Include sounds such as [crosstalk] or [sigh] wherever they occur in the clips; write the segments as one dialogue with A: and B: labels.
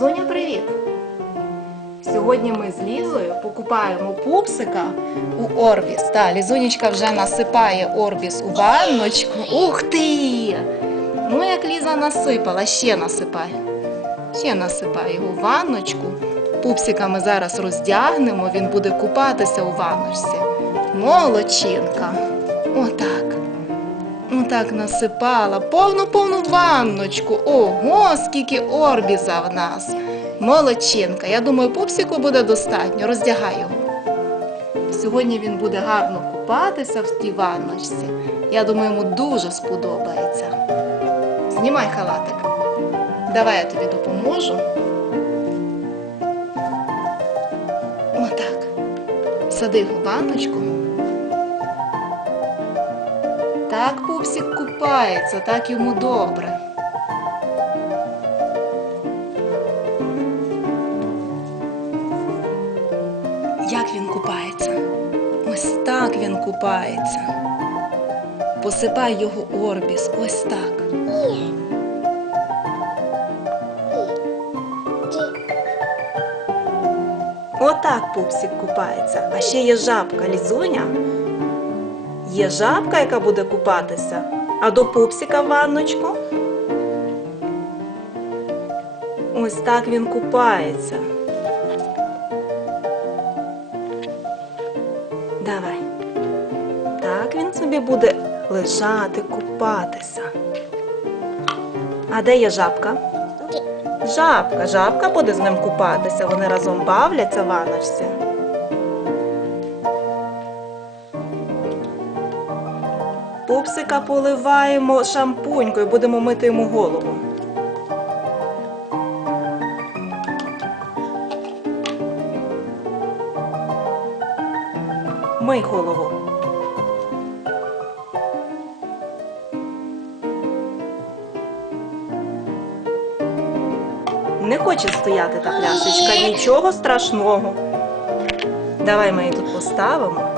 A: Лізуня, привіт! Сьогодні ми з Лізою покупаємо пупсика у Орбіс. Та, Лізунечка вже насипає Орбіс у ванночку. Ух ти! Ну, як Ліза насипала, ще насипай. Ще насипай його у ванночку. Пупсика ми зараз роздягнемо, він буде купатися у ванночці. Молодчинка. Отак. Ну так насипала повну-повну ванночку. Ого, скільки орбіза в нас. Молодчинка. Я думаю, пупсику буде достатньо. Роздягай його. Сьогодні він буде гарно купатися в тій ванночці. Я думаю, йому дуже сподобається. Знімай халатик. Давай я тобі допоможу. Отак. Сади в ванночку. Так пупсик купається, так йому добре. Як він купається? Ось так він купається. Посипай його орбіс, ось так. Отак пупсик купається. А ще є жабка лізуня. Є жабка, яка буде купатися, а до пупсика в ванночку. Ось так він купається. Давай. Так він собі буде лежати, купатися. А де є жабка? Жабка, жабка буде з ним купатися. Вони разом бавляться в ванночці. Пупсика поливаємо шампунькою, будемо мити йому голову. Мий голову. Не хоче стояти та пляшечка, нічого страшного. Давай ми її тут поставимо.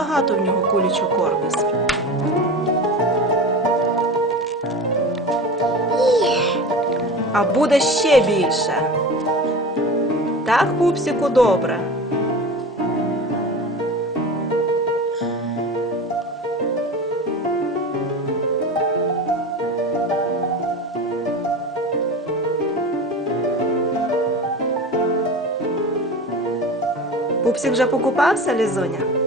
A: Багато-багато в нього кулічок корпус. А буде ще більше. Так, пупсику, добре. Пупсик вже покупався, Лізуня?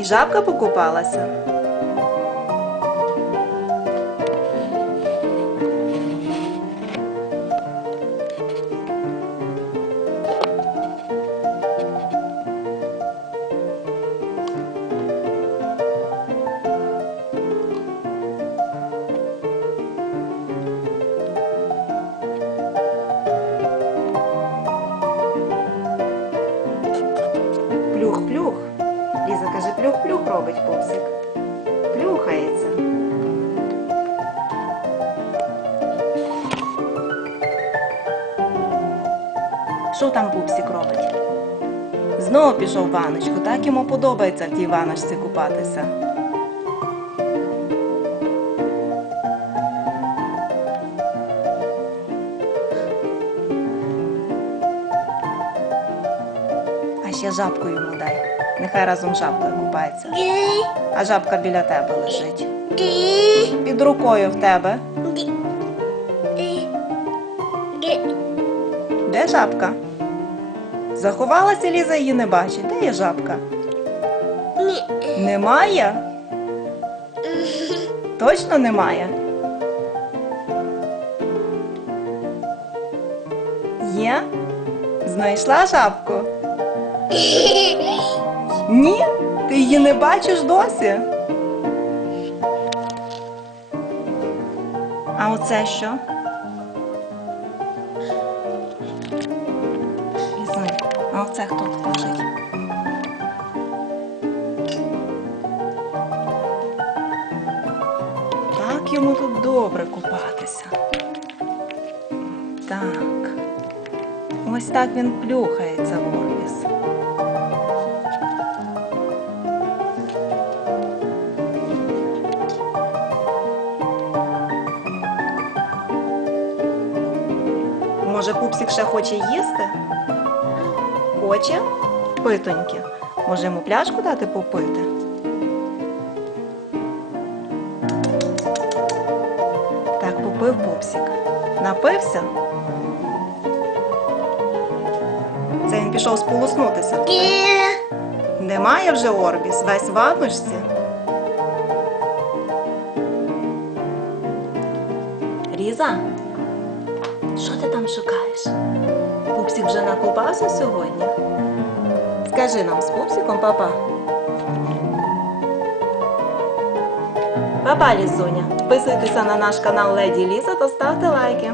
A: І жабка покупалася. Плюх-плюх робить пупсик. Плюхається. Що там пупсик робить? Знову пішов в ваночку, так йому подобається в тій ваночці купатися. А ще жабку йому дай. Нехай разом жабкою купається. А жабка біля тебе лежить. Під рукою в тебе. Де жабка? Заховалася Ліза її не бачить. Де є жабка? Немає? Точно немає? Є? Знайшла жабку? [laughs] Ні? Ти її не бачиш досі? А оце що? Лізунь, а оце хто тут лежить? Так, йому тут добре купатися. Так. Ось так він плюхається Може, пупсик ще хоче їсти? Хоче? Питоньки. Може йому пляшку дати попити? Так, попив пупсик. Напився? Це він пішов сполоснутися. Немає вже Орбіс, весь в ванночці. Різа, що ти там шукаєш? Пупсик вже накупався сьогодні? Скажи нам з пупсиком, папа. Папа Лізуня, підписуйтеся на наш канал Леді Ліза та ставте лайки.